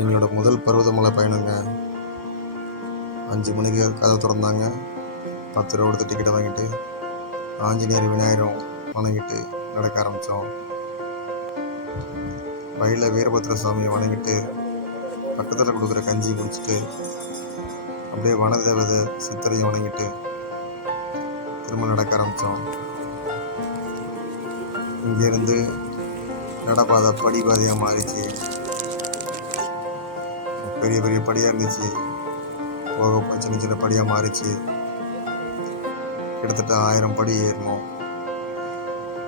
என்னோட முதல் பருவதமலை பயணங்க. 5 மணிக்கு கதவை திறந்தாங்க. 10 ரூபா கொடுத்து டிக்கெட்டை வாங்கிட்டு ஆஞ்சநேயர் விநாயகரும் வணங்கிட்டு நடக்க ஆரம்பித்தோம். வழியில் வீரபத்திர சுவாமியை வணங்கிட்டு பக்கத்தில் கொடுக்குற கஞ்சி குடிச்சிட்டு அப்படியே வனதேவதை சித்தரையும் வணங்கிட்டு திரும்ப நடக்க ஆரம்பித்தோம். இங்கேருந்து நடப்பாதை படிப்பாதையாக மாறிச்சு. பெரிய பெரிய படியாக இருந்துச்சு. போக சின்ன சின்ன படியாக மாறிச்சு. கிட்டத்தட்ட 1000 படி ஏறணும்.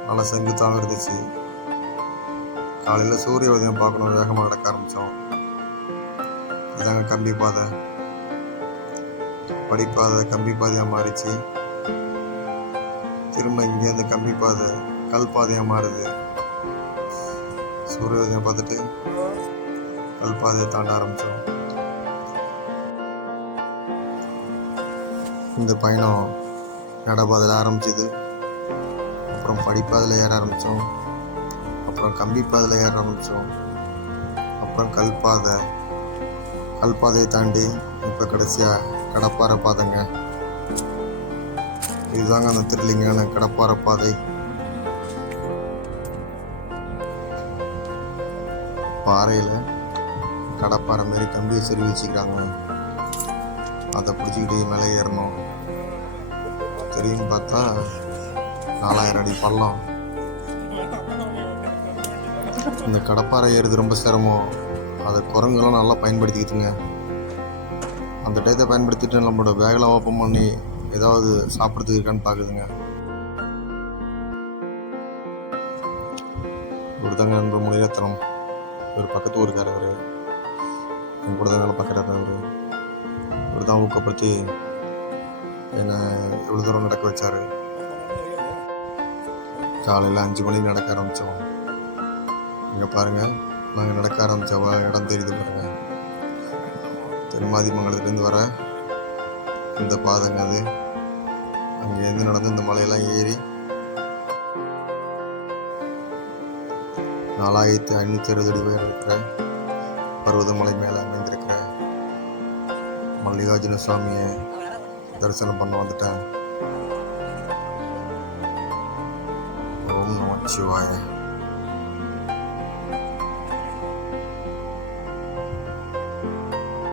நல்லா செங்குத்தாக இருந்துச்சு. காலையில் சூரிய உதயம் பார்க்கணும், வேகமாக நடக்க ஆரம்பித்தோம். இதாங்க கம்பி பாதை. படிப்பாதை கம்பி பாதையாக மாறிச்சு. திரும்ப இங்கேருந்து கம்பி பாதை கல் பாதையாக மாறுது. சூரிய உதயம் பார்த்துட்டு கல் பாதையை தாண்ட ஆரம்பித்தோம். இந்த பயணம் நடப்பாதையில் ஆரம்பிச்சிது. அப்புறம் படிப்பாதையில் ஏற ஆரம்பித்தோம். அப்புறம் கம்பி பாதையில் ஏற ஆரம்பித்தோம். அப்புறம் கல் பாதையை தாண்டி இப்போ கடைசியாக கடப்பாறை பாதைங்க. இதுதாங்க அந்த த்ரில்லிங்கான கடப்பாறை பாதை. பாறையில் கடப்பாறை மாரி கம்பியை செருவி வச்சுக்கிறாங்க. அதை பிடிச்சிக்கிட்டு மேலே ஏறணும். தெரியும்னு பார்த்தா 4000 அடி பள்ளம். இந்த கடப்பாறை ஏறுறது ரொம்ப சிரமம். அதை குரங்கெல்லாம் நல்லா பயன்படுத்திக்கிட்டுங்க. அந்த டயத்தை பயன்படுத்திட்டு நம்மளோட பேகெலாம் ஓப்பன் பண்ணி ஏதாவது சாப்பிட்றதுக்கு இருக்கான்னு பார்க்குதுங்க. இவர் தாங்க நண்பர் முனிரத்னம். இவர் பக்கத்து ஊருக்காரர். என் கூட தான் வேலை பார்க்குறாரு. இவர் தான் ஊக்கப்படுத்தி என்னை எவ்வளோ தூரம் நடக்க வச்சார். காலையில் 5 மணிக்கு நடக்க ஆரம்பித்தோம். இங்கே பாருங்கள், நாங்கள் நடக்க ஆரம்பித்த இடம் தெரியுது பாருங்கள். தென்மாதிமங்கலத்துலேருந்து வர இந்த பாதைங்க அது. அங்கேருந்து நடந்து இந்த மலையெல்லாம் ஏறி 4560 அடி உயரம் இருக்கிற பருவதமலை மேலே அமைந்திருக்கிற மல்லிகார்ஜுன சுவாமியை தரிசனம் பண்ண வந்துட்டேன். ஓம் நம சிவாய.